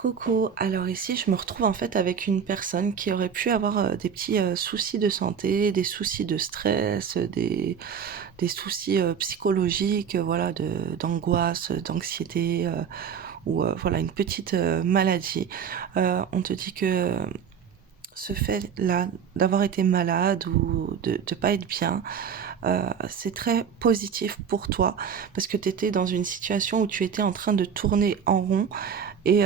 Coucou, alors ici je me retrouve en fait avec une personne qui aurait pu avoir des petits soucis de santé, des soucis de stress, des soucis psychologiques, voilà, d'angoisse, d'anxiété, ou voilà, une petite maladie. On te dit que ce fait-là d'avoir été malade ou de ne pas être bien, c'est très positif pour toi parce que tu étais dans une situation où tu étais en train de tourner en rond et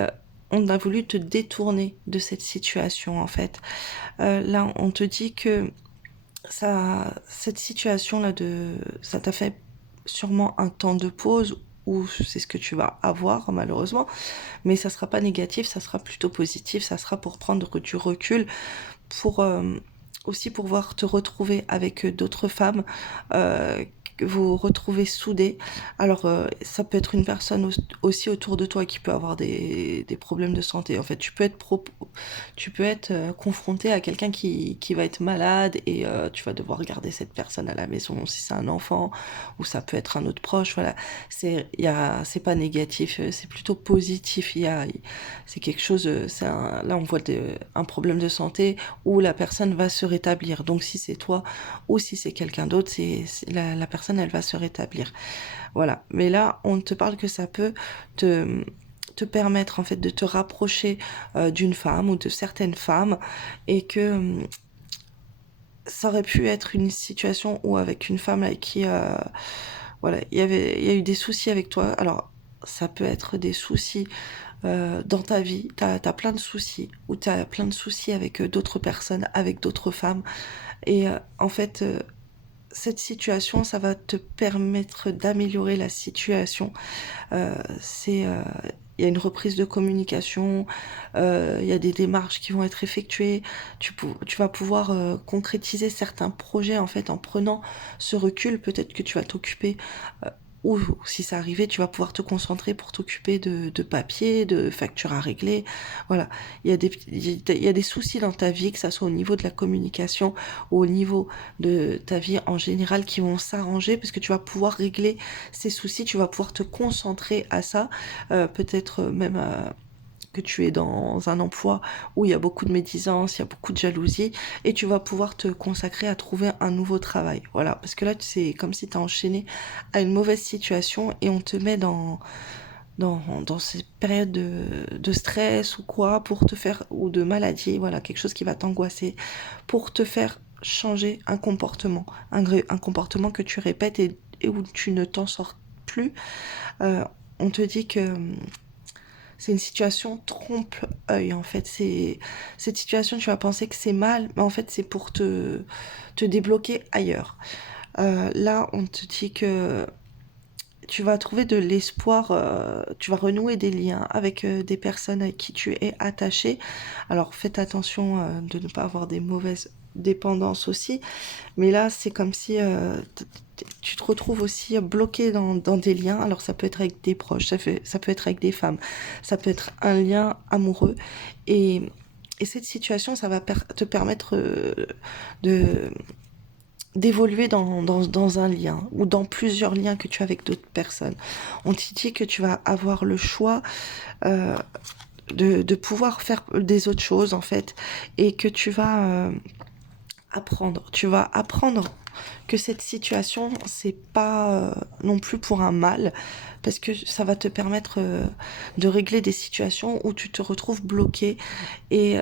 on a voulu te détourner de cette situation en fait. Là, on te dit que cette situation-là ça t'a fait sûrement un temps de pause ou c'est ce que tu vas avoir malheureusement, mais ça sera pas négatif, ça sera plutôt positif, ça sera pour prendre du recul, pour aussi pouvoir te retrouver avec d'autres femmes, que vous retrouvez soudées. Alors, ça peut être une personne aussi autour de toi qui peut avoir des problèmes de santé. En fait, tu peux être confronté à quelqu'un qui va être malade et tu vas devoir garder cette personne à la maison si c'est un enfant ou ça peut être un autre proche. Voilà, c'est pas négatif, c'est plutôt positif. C'est quelque chose, là on voit un problème de santé où la personne va se rétablir. Donc si c'est toi ou si c'est quelqu'un d'autre, la personne elle va se rétablir. Voilà. Mais là, on te parle que ça peut te te permettre en fait de te rapprocher d'une femme ou de certaines femmes et que ça aurait pu être une situation où avec une femme avec qui voilà, il y a eu des soucis avec toi. Alors ça peut être des soucis dans ta vie, t'as plein de soucis, ou t'as plein de soucis avec d'autres personnes, avec d'autres femmes, et en fait, cette situation, ça va te permettre d'améliorer la situation. C'est il y a une reprise de communication, il y a des démarches qui vont être effectuées, tu vas pouvoir concrétiser certains projets en fait en prenant ce recul, peut-être que tu vas t'occuper ou si ça arrivait, tu vas pouvoir te concentrer pour t'occuper de papiers, de factures à régler. Voilà, il y a des soucis dans ta vie, que ça soit au niveau de la communication ou au niveau de ta vie en général, qui vont s'arranger parce que tu vas pouvoir régler ces soucis, tu vas pouvoir te concentrer à ça. Peut-être même que tu es dans un emploi où il y a beaucoup de médisance, il y a beaucoup de jalousie, et tu vas pouvoir te consacrer à trouver un nouveau travail. Voilà, parce que là, c'est comme si tu as enchaîné à une mauvaise situation et on te met dans ces périodes de stress ou quoi, pour te faire, ou de maladie, voilà, quelque chose qui va t'angoisser, pour te faire changer un comportement que tu répètes et où tu ne t'en sors plus. Euh, on te dit que c'est une situation trompe-œil en fait. Cette situation, tu vas penser que c'est mal, mais en fait c'est pour te débloquer ailleurs. Là, on te dit que tu vas trouver de l'espoir, tu vas renouer des liens avec des personnes avec qui tu es attaché. Alors faites attention de ne pas avoir des mauvaises dépendances aussi, mais là c'est comme si tu te retrouves aussi bloqué dans des liens. Alors ça peut être avec des proches, ça peut être avec des femmes, ça peut être un lien amoureux, et, et cette situation ça va te permettre de d'évoluer dans un lien ou dans plusieurs liens que tu as avec d'autres personnes. On te dit que tu vas avoir le choix euh, de pouvoir faire des autres choses en fait, et que tu vas apprendre que cette situation c'est pas non plus pour un mal, parce que ça va te permettre de régler des situations où tu te retrouves bloqué, et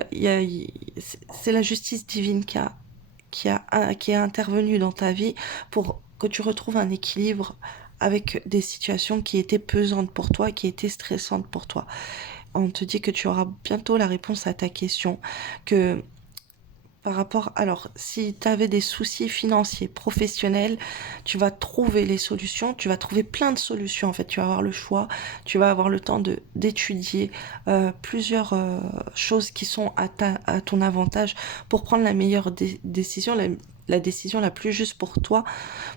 c'est la justice divine qui est intervenu dans ta vie pour que tu retrouves un équilibre avec des situations qui étaient pesantes pour toi, qui étaient stressantes pour toi. On te dit que tu auras bientôt la réponse à ta question, que par rapport, alors, si tu avais des soucis financiers, professionnels, tu vas trouver les solutions, tu vas trouver plein de solutions en fait, tu vas avoir le choix, tu vas avoir le temps d'étudier plusieurs choses qui sont à ton avantage pour prendre la meilleure décision, la décision la plus juste pour toi,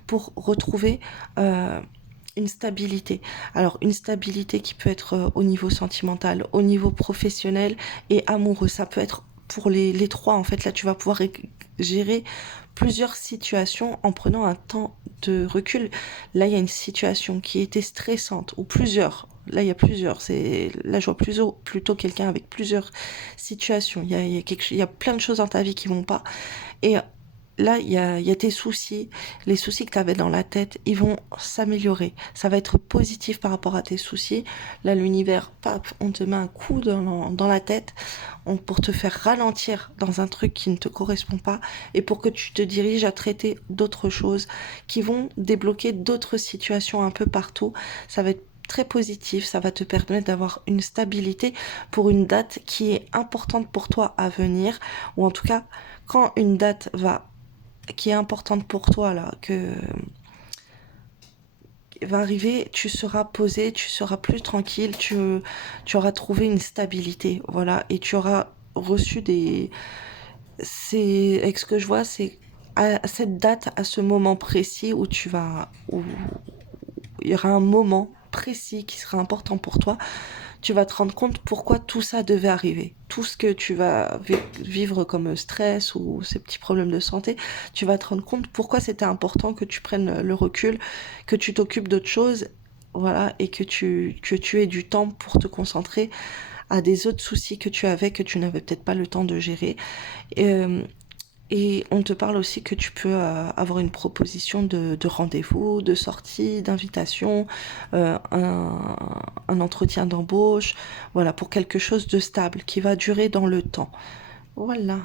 pour retrouver une stabilité. Alors une stabilité qui peut être au niveau sentimental, au niveau professionnel et amoureux. Ça peut être pour les trois en fait. Là tu vas pouvoir gérer plusieurs situations en prenant un temps de recul. Là il y a une situation qui était stressante, ou plusieurs. Là, il y a plusieurs. Là, je vois plutôt quelqu'un avec plusieurs situations. Il y a plein de choses dans ta vie qui vont pas. Et là, il y a tes soucis. Les soucis que tu avais dans la tête, ils vont s'améliorer. Ça va être positif par rapport à tes soucis. Là, l'univers, paf, on te met un coup dans la tête pour te faire ralentir dans un truc qui ne te correspond pas et pour que tu te diriges à traiter d'autres choses qui vont débloquer d'autres situations un peu partout. Ça va être très positif, ça va te permettre d'avoir une stabilité pour une date qui est importante pour toi à venir, ou en tout cas, quand une date qui est importante pour toi, là, que va arriver, tu seras posé, tu seras plus tranquille, tu auras trouvé une stabilité, voilà, et tu auras reçu et ce que je vois, c'est à cette date, à ce moment précis où il y aura un moment précis qui sera important pour toi, tu vas te rendre compte pourquoi tout ça devait arriver. Tout ce que tu vas vivre comme stress ou ces petits problèmes de santé, tu vas te rendre compte pourquoi c'était important que tu prennes le recul, que tu t'occupes d'autres choses, voilà, et que tu aies du temps pour te concentrer à des autres soucis que tu avais, que tu n'avais peut-être pas le temps de gérer. Et, et on te parle aussi que tu peux avoir une proposition de rendez-vous, de sortie, d'invitation, un entretien d'embauche, voilà, pour quelque chose de stable, qui va durer dans le temps. Voilà.